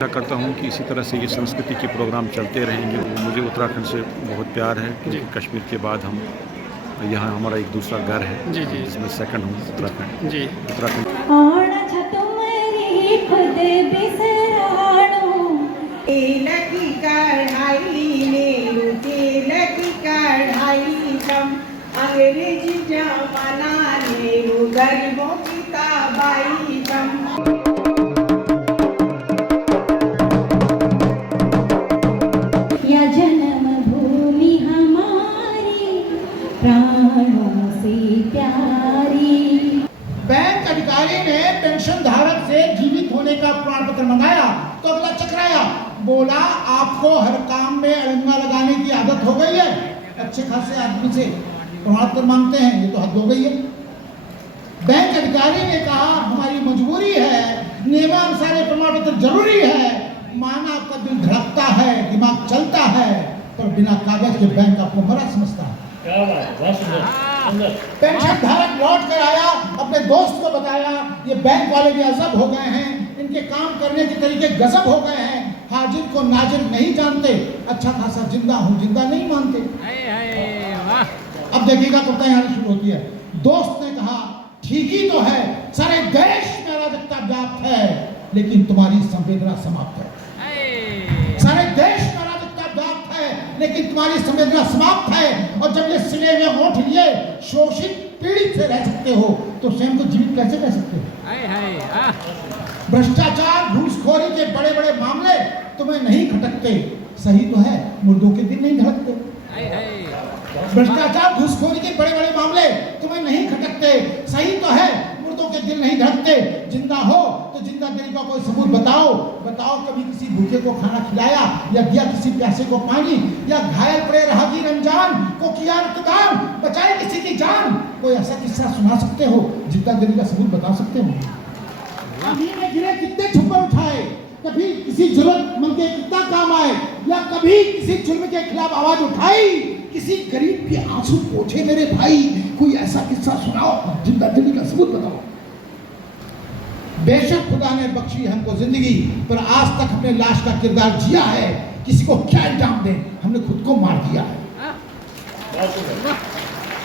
आशा करता हूँ कि इसी तरह से ये संस्कृति के प्रोग्राम चलते रहेंगे। मुझे उत्तराखंड से बहुत प्यार है क्योंकि कश्मीर के बाद हम यहाँ हमारा एक दूसरा घर है जी जी जिसमें सेकंड हूँ उत्तराखंड। जी अंग्रेजी जमाना ने गरीबों की तबाही या जन्मभूमि हमारी प्राणों से प्यारी। बैंक अधिकारी ने पेंशन धारक से जीवित होने का प्रमाण पत्र मंगाया तो अगला चकराया, बोला आपको हर काम में अड़ंगा लगाने की आदत हो गई है, अच्छे खासे आदमी से प्रमाण पत्र मांगते हैं, ये तो हद हो गई है। बैंक अधिकारी ने कहा हमारी मजबूरी है, नियमानुसार ये प्रमाण पत्र जरूरी है। माना आपका दिल धड़कता है, दिमाग चलता है, पर बिना कागज के बैंक आपको मरा समझता है। पेंशन धारक लौट कर आया, अपने दोस्त को बताया ये बैंक वाले भी अजब हो गए हैं, इनके काम करने के तरीके गजब हो गए हैं, हाजिर को नाजिर नहीं जानते, अच्छा खासा जिंदा हूँ जिंदा नहीं मानते। अब देखिएगा कविता यहाँ शुरू होती है। दोस्त ने कहा ठीक ही तो है, सारे देश में अराजकता व्याप्त है लेकिन तुम्हारी संवेदना समाप्त है। सारे देश में अराजकता व्याप्त है लेकिन तुम्हारी संवेदना समाप्त है। और जब ये सिले में होठ लिए शोषित पीड़ित से रह सकते हो तो स्वयं को जीवित कैसे रह सकते हो? भ्रष्टाचार घूसखोरी के बड़े बड़े मामले तुम्हें नहीं खटकते, सही तो है मुर्दों के दिल नहीं धड़कते। भ्रष्टाचार घूसखोरी के बड़े बड़े मामले तुम्हें नहीं खटकते, सही तो है मुर्दों के दिल नहीं धड़कते। जिंदा हो तो जिंदा दिल का कोई सबूत बताओ, बताओ कभी किसी भूखे को खाना खिलाया या दिया किसी प्यासे को पानी, या घायल पड़े राहगीर अनजान को किया रक्तदान, बचाए किसी की जान। कोई ऐसा किस्सा सुना सकते हो, जिंदा दिल का सबूत बता सकते हो? अभी में गिरे कितने छप्पर उठाए, कभी किसी जरूरतमंद के कितना काम आए, या कभी किसी जुल्म के खिलाफ आवाज उठाई, किसी गरीब के आंसू पोंछे मेरे भाई। कोई ऐसा किस्सा सुनाओ, जिंदा दिल का सबूत बताओ। बेशक खुदा ने बख्शी हमको जिंदगी, पर आज तक हमने लाश का किरदार जिया है। किसी को क्या इल्जाम दें, हमने खुद को मार दिया है।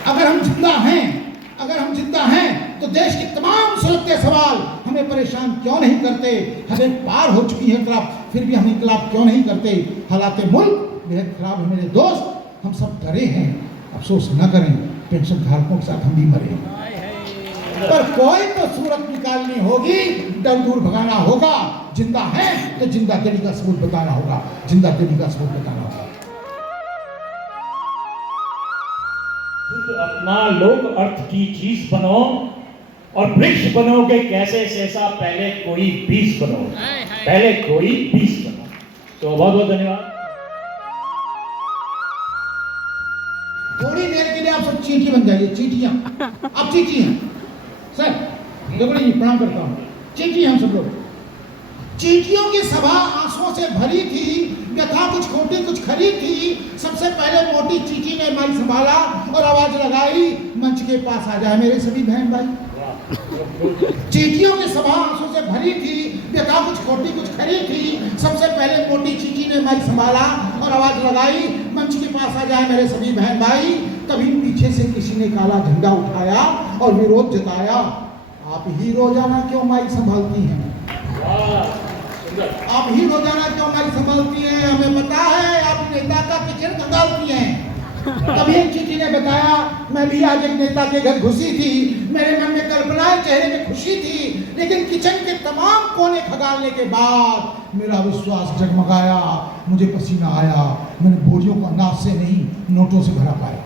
अगर हम जिंदा हैं तो देश के तमाम सुलझते सवाल हमें परेशान क्यों नहीं करते? हदें पार हो चुकी है तरफ, फिर भी हम इनकलाब क्यों नहीं करते? हालात मुल्क बेहद खराब है मेरे दोस्त, हम सब डरे हैं, अफसोस न करें, पेंशन धारकों के साथ हम भी मरे, पर कोई तो सूरत निकालनी होगी, डर दूर भगाना होगा। जिंदा है तो जिंदा दिली का सबूत बताना होगा, जिंदा दिली का सबूत बताना होगा। अपना लोक अर्थ की चीज बनो और वृक्ष बनोगे कैसे सहसा, पहले कोई बीज बनो, पहले कोई बीज बनो। तो बहुत बहुत धन्यवाद। थोड़ी देर के लिए आप सब चींटी बन जाइए, चींटियां। आप चींटी हैं सर, गबड़ी जी प्रणाम करता हूँ। चींटी हम सब लोग। चींटियों की सभा आंसुओं से भरी थी, व्यथा कुछ खोटी कुछ खरी थी। सबसे पहले मोटी चींटी ने माइक संभाला और आवाज लगाई, मंच के पास आ जाए मेरे सभी बहन भाई। चींटियों की सभा आंसुओं से भरी थी, व्यथा कुछ खोटी कुछ खरी थी। सबसे पहले मोटी चींटी ने माइक संभाला और आवाज लगाई, मंच के पास आ जाए मेरे सभी बहन भाई। तभी पीछे से किसी ने काला झंडा उठाया और विरोध जताया, आप ही रोजाना क्यों माइक संभालती हैं? आप ही रोजाना क्यों माइक संभालती हैं? हमें पता है आप नेता का किचन खंगालती हैं। तभी एक चींटी ने बताया, मैं भी आज एक नेता के घर घुसी थी, मेरे मन में कल्पनाएं, चेहरे में खुशी थी, लेकिन किचन के तमाम कोने खंगालने के बाद मेरा विश्वास जगमगाया, मुझे पसीना आया, मैंने बोरियों को अनाज से नहीं नोटों से भरा पाया।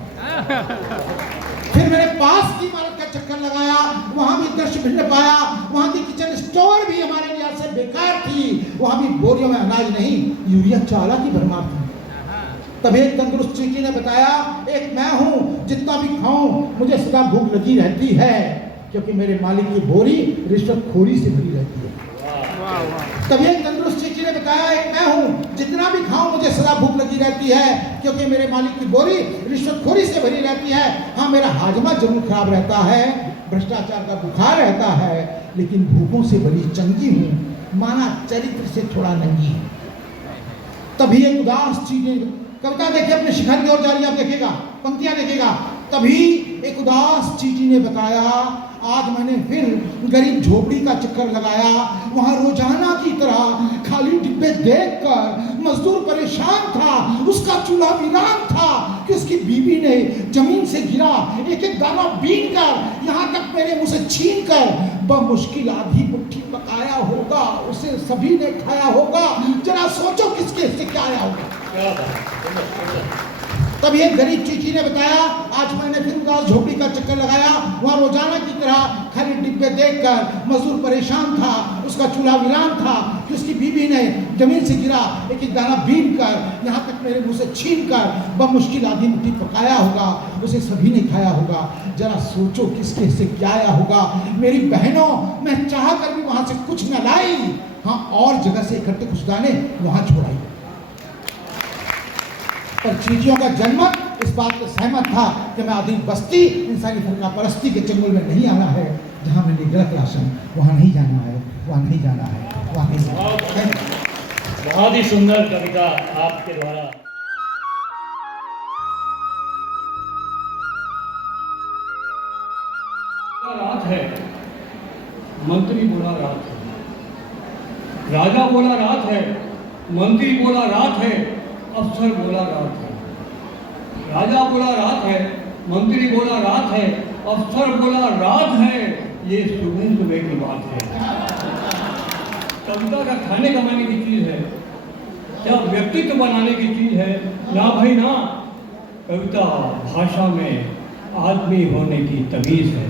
फिर मेरे पास की इमारत का चक्कर लगाया, वहां भी दृश्य भिन्न पाया, वहां की किचन स्टोर भी हमारे लिहाज से बेकार थी, वहां भी बोरियों में अनाज नहीं यूरिया चाला की भरमार थी। तभी एक तंदुरुस्त चींटी ने बताया, एक मैं हूं, जितना भी खाऊं मुझे सदा भूख लगी रहती है, क्योंकि मेरे मालिक की बोरी रिश्वतखोरी से भरी रहती है। तभी एक तंदुरुस्त चींटी ने बताया, एक मैं हूं, जितना भी खाऊं मुझे सदा भूख लगी रहती है, क्योंकि मेरे मालिक की बोरी रिश्वतखोरी से भरी रहती है। हाँ, मेरा हाजमा जरूर खराब रहता है, भ्रष्टाचार का बुखार रहता है, लेकिन भूखों से भरी चंगी हूँ, माना चरित्र से थोड़ा नंगी है। तभी एक उदास चीजें, कविता देखिए अपने शिखर की ओर जा रही है, आप देखिएगा पंक्तियां देखिएगा। तभी एक उदास चीटी ने बताया, आज मैंने फिर गरीब झोपड़ी का चक्कर लगाया। वहां रोजाना की तरह खाली डिब्बे देखकर मजदूर परेशान था, उसका चूल्हा वीरान था कि उसकी बीवी ने जमीन से गिरा एक एक दाना बीन कर, यहाँ तक मेरे मुंह से छीन कर बमुश्किल आधी मुट्ठी पकाया होगा, उसे सभी ने खाया होगा। जरा सोचो किसके से क्या आया होगा। तब एक गरीब चीची ने बताया, आज मैंने फिर उदास झोपड़ी का चक्कर लगाया। वहाँ रोजाना की तरह खाली डिब्बे देखकर मजदूर परेशान था, उसका चूल्हा वीरान था कि उसकी बीवी ने जमीन से गिरा एक एक दाना बीन कर, यहाँ तक मेरे मुंह से छीन कर बमुश्किल आधी मुट्ठी पकाया होगा, उसे सभी ने खाया होगा। जरा सोचो किसके से क्या आया होगा। मेरी बहनों, मैं चाह कर भी वहाँ से कुछ न लाई, हाँ और जगह से इकट्ठे कुछ दाने वहाँ छोड़ाई। पर चीटियों का जनमत इस बात से सहमत था कि मैं आधी बस्ती इंसानी फरका परस्ती के चंगुल में नहीं आना है। जहाँ मैंने गलत राशन, वहाँ नहीं जाना है, वहाँ नहीं जाना है, वहाँ नहीं जाना है। बहुत ही सुंदर कविता आपके द्वारा। रात है, मंत्री बोला रात है, राजा बोला रात है, मंत्री बोला रात है, अफसर बोला रात है। राजा बोला रात है, मंत्री बोला रात है, अफसर बोला रात है। ये सुबह सुबह की बात है। कविता का खाने कमाने की चीज है, क्या व्यक्तित्व बनाने की चीज है? ना भाई ना, कविता भाषा में आदमी होने की तमीज है।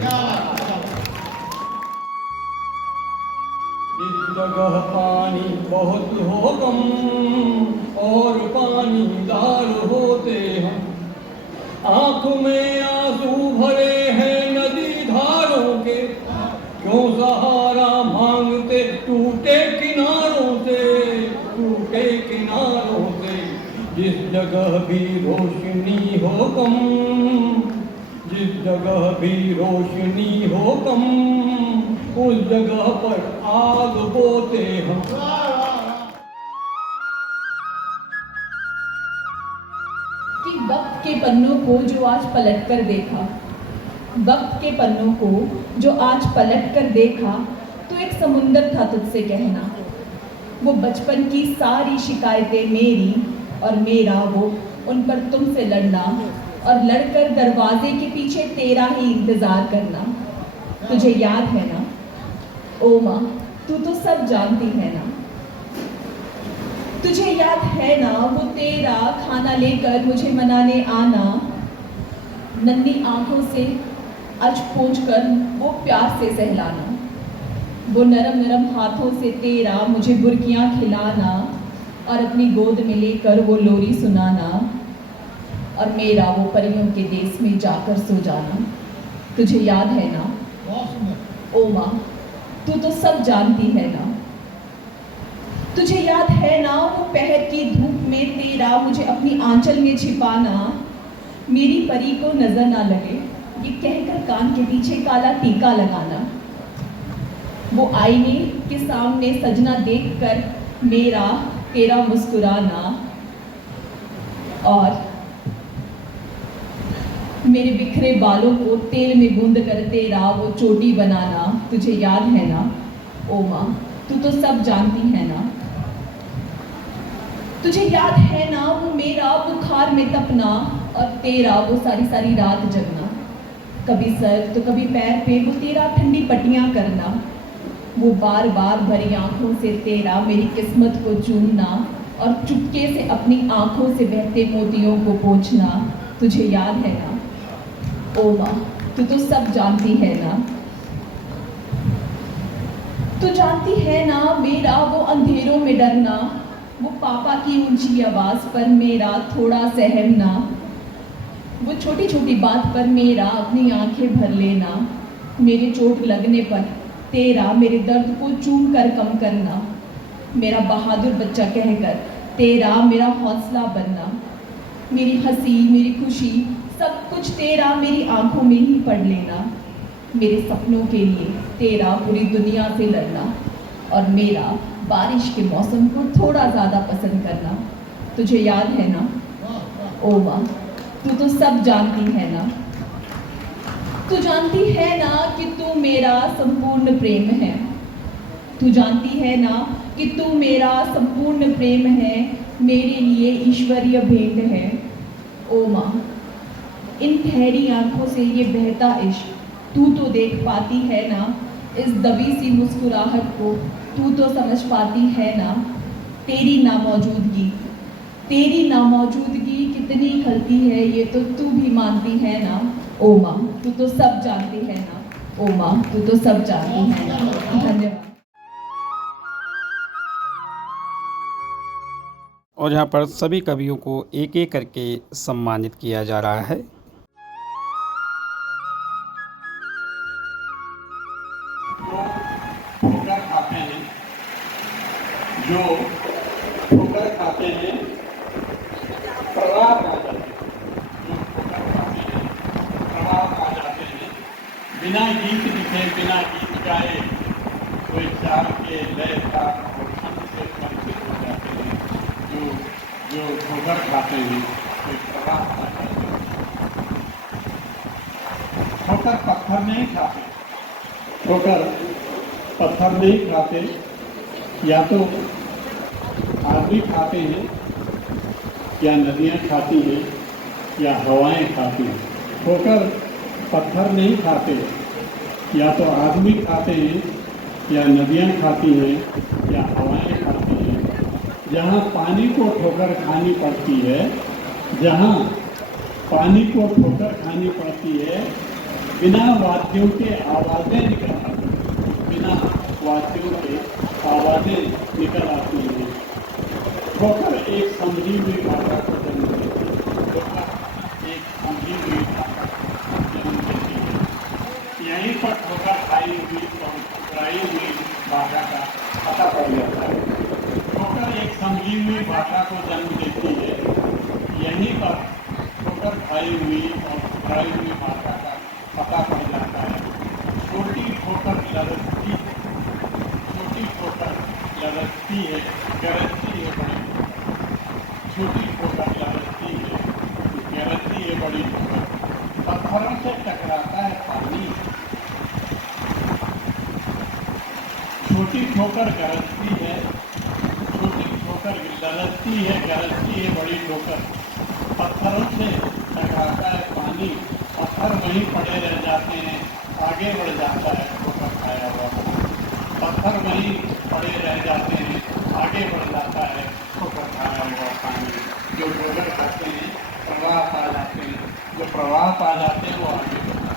इस जगह पानी बहुत हो कम और पानी दार होते हम, आंख में आंसू भरे हैं नदी धारों के, क्यों सहारा मांगते टूटे किनारों से, टूटे किनारों से। जिस जगह भी रोशनी हो कम, जिस जगह भी रोशनी हो कम, उस जगह पर आग बोते हम। कि वक्त के पन्नों को जो आज पलट कर देखा, वक्त के पन्नों को जो आज पलट कर देखा, तो एक समुंदर था तुझसे कहना। वो बचपन की सारी शिकायतें मेरी और मेरा, वो उन पर तुमसे लड़ना और लड़कर दरवाजे के पीछे तेरा ही इंतजार करना। तुझे याद है ना ओ माँ, तू तो सब जानती है ना। तुझे याद है ना वो तेरा खाना लेकर मुझे मनाने आना, नन्ही आंखों से अच पोंछ कर वो प्यार से सहलाना, वो नरम नरम हाथों से तेरा मुझे बुर्कियां खिलाना और अपनी गोद में लेकर वो लोरी सुनाना, और मेरा वो परियों के देश में जाकर सो जाना। तुझे याद है ना ओ माँ, तू तो सब जानती है ना। तुझे याद है ना वो पहर की धूप में तेरा मुझे अपनी आंचल में छिपाना, मेरी परी को नजर ना लगे ये कहकर कान के पीछे काला टीका लगाना, वो आईने के सामने सजना देखकर मेरा तेरा मुस्कुराना, और मेरे बिखरे बालों को तेल में गूंद कर तेरा वो चोटी बनाना। तुझे याद है ना ओ माँ, तू तो सब जानती है ना। तुझे याद है ना वो मेरा बुखार में तपना और तेरा वो सारी सारी रात जगना, कभी सर तो कभी पैर पे वो तेरा ठंडी पट्टियां करना, वो बार बार भरी आंखों से तेरा मेरी किस्मत को चूमना और चुपके से अपनी आंखों से बहते मोतियों को पोंछना। तुझे याद है ना ओ माँ, तू तो सब जानती है ना। तू जानती है ना मेरा वो अंधेरों में डरना, वो पापा की ऊंची आवाज पर मेरा थोड़ा सहमना, वो छोटी छोटी बात पर मेरा अपनी आंखें भर लेना, मेरे चोट लगने पर तेरा मेरे दर्द को चूम कर कम करना, मेरा बहादुर बच्चा कहकर तेरा मेरा हौसला बनना, मेरी हंसी मेरी खुशी सब कुछ तेरा मेरी आंखों में ही पढ़ लेना, मेरे सपनों के लिए तेरा पूरी दुनिया से लड़ना, और मेरा बारिश के मौसम को थोड़ा ज़्यादा पसंद करना। तुझे याद है ना ओ माँ, तू तो सब जानती है ना, तू जानती है ना कि तू मेरा संपूर्ण प्रेम है, तू जानती है ना कि तू मेरा संपूर्ण प्रेम है, मेरे लिए ईश्वरीय भेंट है। ओ माँ, इन ठहरी आंखों से ये बहता इश्क तू तो देख पाती है ना, इस दबी सी मुस्कुराहट को तू तो समझ पाती है ना। तेरी नामौजूदगी कितनी खलती है, ये तो तू भी मानती है ना। ओ माँ, तू तो सब जानती है ना, ओ माँ, तू तो सब जानती है ना। धन्यवाद। और यहाँ पर सभी कवियों को एक एक करके सम्मानित किया जा रहा है। ठोकर खाते हैं, जो ठोकर खाते हैं प्रवाह आ जाते हैं, जो ठोकर खाते हैं प्रवाह आ जाते हैं। बिना गीत लिखे बिना गीत गाए कोई चार के लय तार और छंद से परिचित हो जाते हैं। जो ठोकर खाते हैं कोई प्रवाह आ जाते हैं। ठोकर पत्थर नहीं खाते, ठोकर पत्थर नहीं खाते, या तो आदमी खाते हैं, या नदियाँ खाती हैं, या हवाएं खाती हैं। ठोकर पत्थर नहीं खाते, या तो आदमी खाते हैं, या नदियाँ खाती हैं, या हवाएं खाती हैं। जहाँ पानी को ठोकर खानी पड़ती है, जहाँ पानी को ठोकर खानी पड़ती है, बिना वाद्यों के आवाज़ें निकल आती हैं, बिना वाद्यों के आवाज़ें निकल आती हैं। ठोकर एक समझी हुई भाषा को जन्म देती है, ठोकर एक समझी हुई भाषा को जन्म देती है। यहीं पर ठोकर खाई हुई और ठुकराई हुई भाषा का पता पड़ जाता है। ठोकर एक समझी हुई भाषा को जन्म देती है, यहीं पर ठोकर खाई हुई और ठुकराई हुई भाषा का पता पड़ जाता है। छोटी ठोकर लड़ती है, छोटी ठोकर लड़ती है, गरजती है बड़ी, छोटी ठोकर लड़ती है, गरजती है बड़ी ठोकर। पत्थरों से टकराता है पानी, छोटी ठोकर गरजती है, छोटी ठोकर लड़ती है, गरजती है बड़ी ठोकर। पत्थरों से टकराता है पानी, पत्थर वहीं पड़े रह जाते हैं, आगे बढ़ जाता है ठोकर खाया हुआ पानी। पत्थर वहीं पड़े रह जाते हैं, आगे बढ़ जाता है ठोकर खाया हुआ पानी। जो ठोकर खाते हैं प्रवाह पा जाते हैं, जो प्रवाह पा जाते हैं वो आगे बढ़ जाते हैं।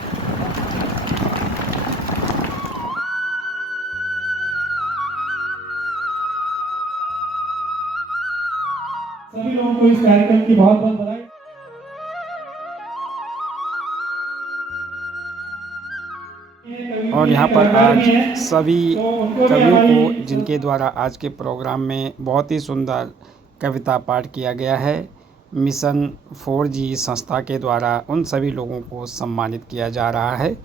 सभी लोगों को इस कार्यक्रम की बहुत बहुत बधाई। और यहाँ पर आज सभी कवियों को जिनके द्वारा आज के प्रोग्राम में बहुत ही सुंदर कविता पाठ किया गया है, मिशन 4G संस्था के द्वारा उन सभी लोगों को सम्मानित किया जा रहा है।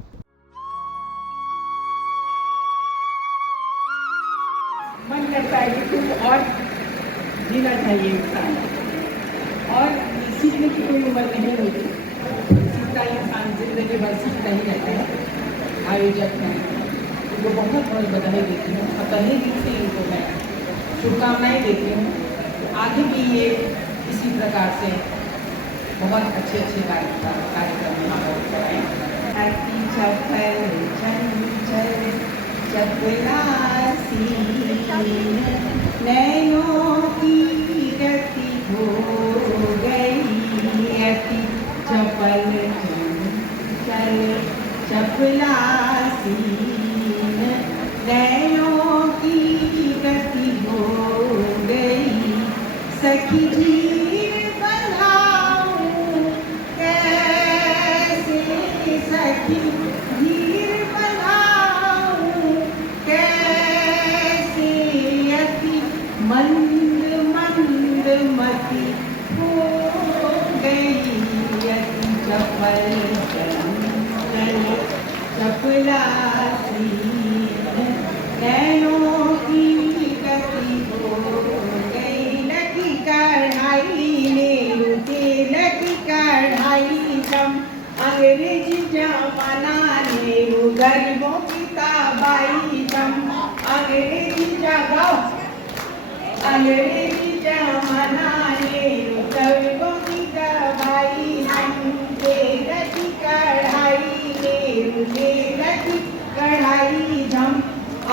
मन करता है कि कुछ और जीना चाहिए इंसान, और सीखने की कोई उम्र नहीं होती, सीखता इंसान जिंदगी भर सीखता ही रहता है। आयोजक हैं, वो बहुत बहुत बधाई देती हूँ और तहे दिल से इनको मैं शुभकामनाएँ देती हूँ। आगे भी ये इसी प्रकार से बहुत अच्छे अच्छे कार्यक्रम यहाँ पर कराएँ। हरती चपल चंचल चपलासी, नैनों की गति हो गई अति चपल चंचल चपलासी, नैनों की गति हो गई। सखी धीर बनाऊं कैसे, सखी धीर बनाऊं कैसे, अति मंद मंद मति हो गई अति चपल चपलासी, नैनों की गति अंग्रेजी जमाना नेहरू गरीबों की ताबाई जम अंग्रेजी जगाओ अंग्रेजी जमाना नेहरू गरीबों की ताबाई जम तेरा की कढ़ाई नेहरू तेरा की कढ़ाई जम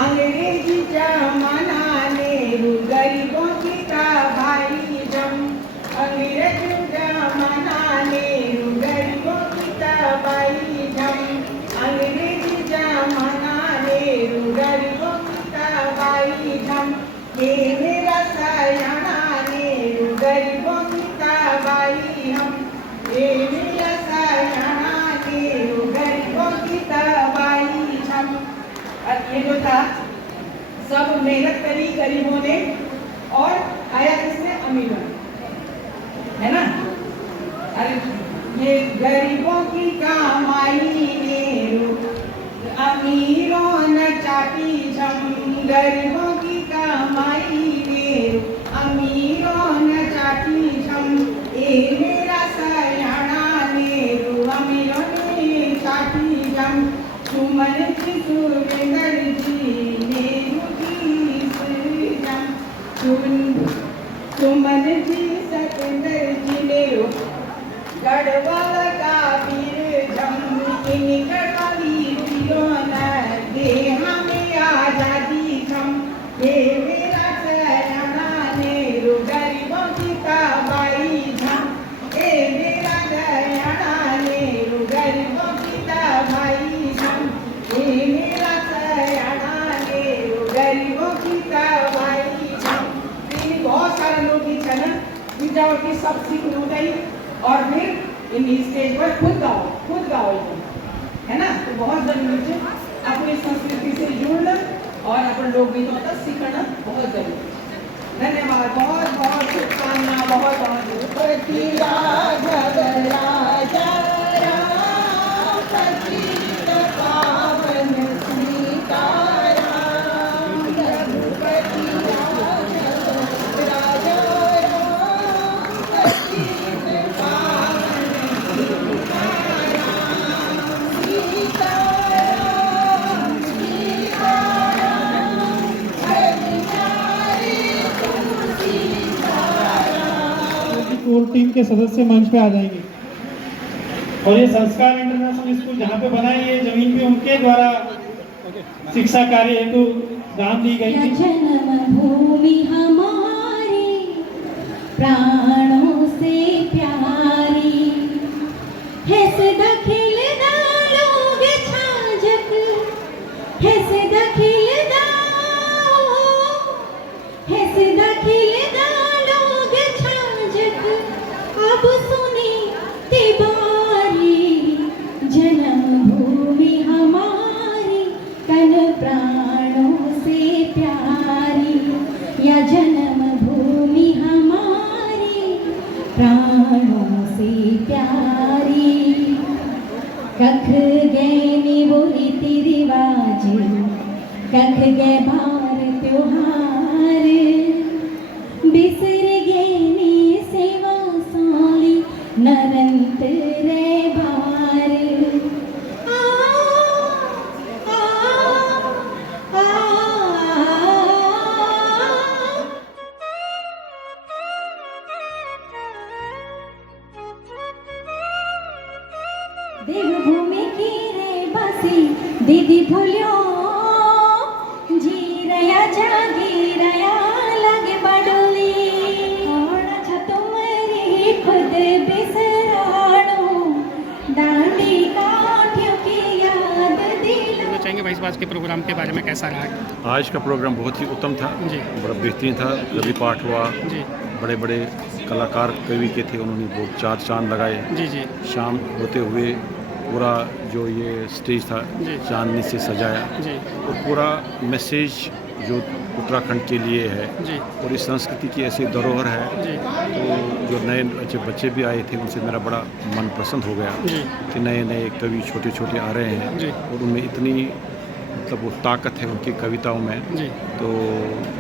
अंग्रेजी जमाना नेहरू गरीबों की ताबाई जम अंग्रेजी जमाना नेहरू गरीबों की ताबाई जम अंग्रेजी जमाना नेहरू गरीबों की ताबाई जम ये मेरा सयाना नेहरू गरीबों की ताबाई हम ये मेरा सयाना नेहरू गरीबों की ताबाई हम। और ये जो था सब मेहनत करी गरीबों ने और आया किसने? अमीरों ने, है ना? अरे ये गरीबों की कमाई नेहरू अमीरों न चाटी जम गरीबों की कमाई नेहरू अमीरों न चाटी जम ए मेरा सयाना नेहरू अमीरों ने चाटी जम सुमन जी सुरेंद्र जी नेहरू की जम सुमन जी सतेंद्र जी नेहरू गढ़वाल का वीर जम इन गढ़वाली वीरों ने दे हमें आजादी जम ये मेरा सयाना नेहरू गरीबों की ताबाई जम ये मेरा सयाना नेहरू गरीबों की ताबाई जम ये मेरा सयाना नेहरू गरीबों की ताबाई जम। बहुत सारे लोग ही चलन विद्यार्थी सब सीख गई और फिर इन स्टेज पर खुद गाओ है ना? तो बहुत जरूरी है अपनी संस्कृति से जुड़ना और अपन लोकगीतों का सीखना बहुत जरूरी है। धन्यवाद, बहुत बहुत शुभकामना, बहुत कोर टीम के सदस्य मंच पे आ जाएंगे। और ये संस्कार इंटरनेशनल स्कूल जहाँ पे बनाई है जमीन पे उनके द्वारा शिक्षा कार्य हेतु दान दी गई थी। जन्मभूमि हमारी प्राणों से प्यारी है सदा खिलना लोग छाजक है सदा खिलना है सदा खिलना लोग छाजक अब सुनी तिबारी जन्मभूमि हमारी तन प्राणों से प्यारी या जन्मभूमि हमारी प्राणों से प्यारी कख गए निवो रीति रिवाज कख गए भार त्योहार बिसर गए नी सेवा साली नरंत रे भार देवभूमि की रे बसी दीदी भूलियो जी रया जागी रया लगे बडोली कौन छ तुम्हारी खुद बिसराणो डांडी काठियों की याद दिला। चाहेंगे भाई इस बात के प्रोग्राम के बारे में कैसा रहा? आज का प्रोग्राम बहुत ही उत्तम था जी, बड़ा बेहतरीन था। कवि पाठ हुआ जी, बड़े बड़े कलाकार कवि के थे, उन्होंने बहुत चार चांद लगाए। जी जी शाम होते हुए पूरा जो ये स्टेज था जी, चांदनी से सजाया जी, और पूरा मैसेज जो उत्तराखंड के लिए है जी, और इस संस्कृति की ऐसी धरोहर है। जी, तो जो नए अच्छे बच्चे भी आए थे उनसे मेरा बड़ा मन प्रसन्न हो गया जी, कि नए नए कवि छोटे छोटे आ रहे हैं जी, और उनमें इतनी मतलब वो ताकत है उनकी कविताओं में, जी तो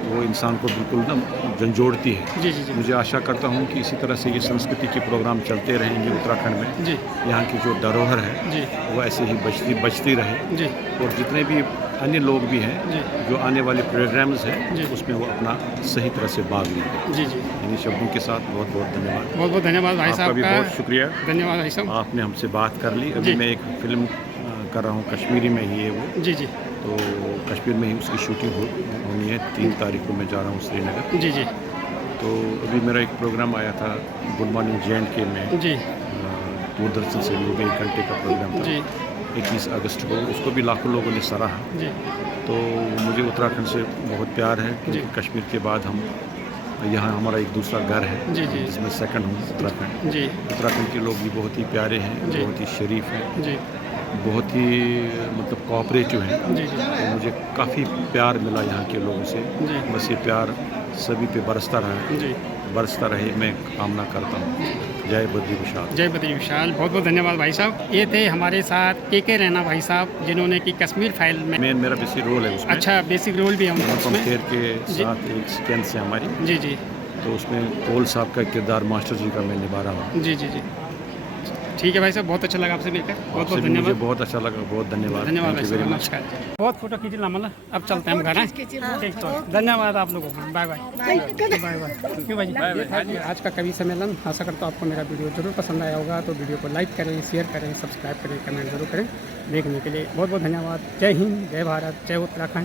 वो इंसान को बिल्कुल ना झंझोड़ती है। जी जी जी मुझे आशा करता हूँ कि इसी तरह से ये संस्कृति के प्रोग्राम चलते रहेंगे उत्तराखंड में। जी यहाँ की जो धरोहर है जी वो ऐसे ही बचती रहे, जी और जितने भी अन्य लोग भी हैं जी जो आने वाले प्रोग्राम्स जी। हैं उसमें वो अपना सही तरह से भाग लेंगे। जी जी इन्हीं शब्दों के साथ बहुत बहुत धन्यवाद। बहुत बहुत धन्यवाद भाई आपका साहब भी का। बहुत शुक्रिया, धन्यवाद भाई साहब। आपने हमसे बात कर ली। जी। अभी मैं एक फिल्म कर रहा हूँ, कश्मीरी में ही है वो, जी जी तो कश्मीर में ही उसकी शूटिंग होनी है। 3 तारीख को मैं जा रहा हूँ श्रीनगर। जी जी तो अभी मेरा एक प्रोग्राम आया था गुड मॉर्निंग JNK में, जी दूरदर्शन से, वो भी 1 घंटे का प्रोग्राम जी था 21 अगस्त को। उसको भी लाखों लोगों ने सराहा। जी तो मुझे उत्तराखंड से बहुत प्यार है, क्योंकि जी। कश्मीर के बाद हम यहाँ हमारा एक दूसरा घर है, जी जी जिसमें सेकंड हूँ उत्तराखंड। जी उत्तराखंड के लोग भी बहुत ही प्यारे हैं, जी। बहुत ही शरीफ हैं, जी बहुत ही मतलब कोऑपरेटिव हैं। जी जी तो मुझे काफ़ी प्यार मिला यहाँ के लोगों से। जी। बस ये प्यार सभी पे बरसता रहे मैं कामना करता हूँ। जय बद्री विशाल। जय बद्री विशाल। बहुत बहुत धन्यवाद भाई साहब। ये थे हमारे साथ के रैना भाई साहब, जिन्होंने की कश्मीर फाइल में मेरा बेसिक रोल है उसमें। अच्छा बेसिक रोल भी है उनका अनुपम उसमें। खेर के जी। साथ एक सीक्वेंस है हमारी, जी जी तो उसमें कोल साहब का किरदार मास्टर जी का मैं निभा रहा हूँ। जी जी जी ठीक है भाई साहब, बहुत अच्छा लगा आपसे मिलकर। बहुत आपसे बहुत भी मुझे धन्यवाद। बहुत अच्छा लगा, बहुत धन्यवाद। धन्यवाद Thank भाई you साहब, very much। नमस्कार। बहुत फोटो खींच ला मतलब, अब चलते हैं हम घर हैं। ठीक तो धन्यवाद आप लोगों को। Bye bye bye bye. क्यों भाई जी, आज का कवि सम्मेलन, आशा करता हूँ आपको मेरा वीडियो जरूर पसंद आया होगा। तो वीडियो को लाइक करें, शेयर करें, सब्सक्राइब करें, कमेंट जरूर करें। देखने के लिए बहुत बहुत धन्यवाद। जय हिंद, जय भारत, जय उत्तराखंड।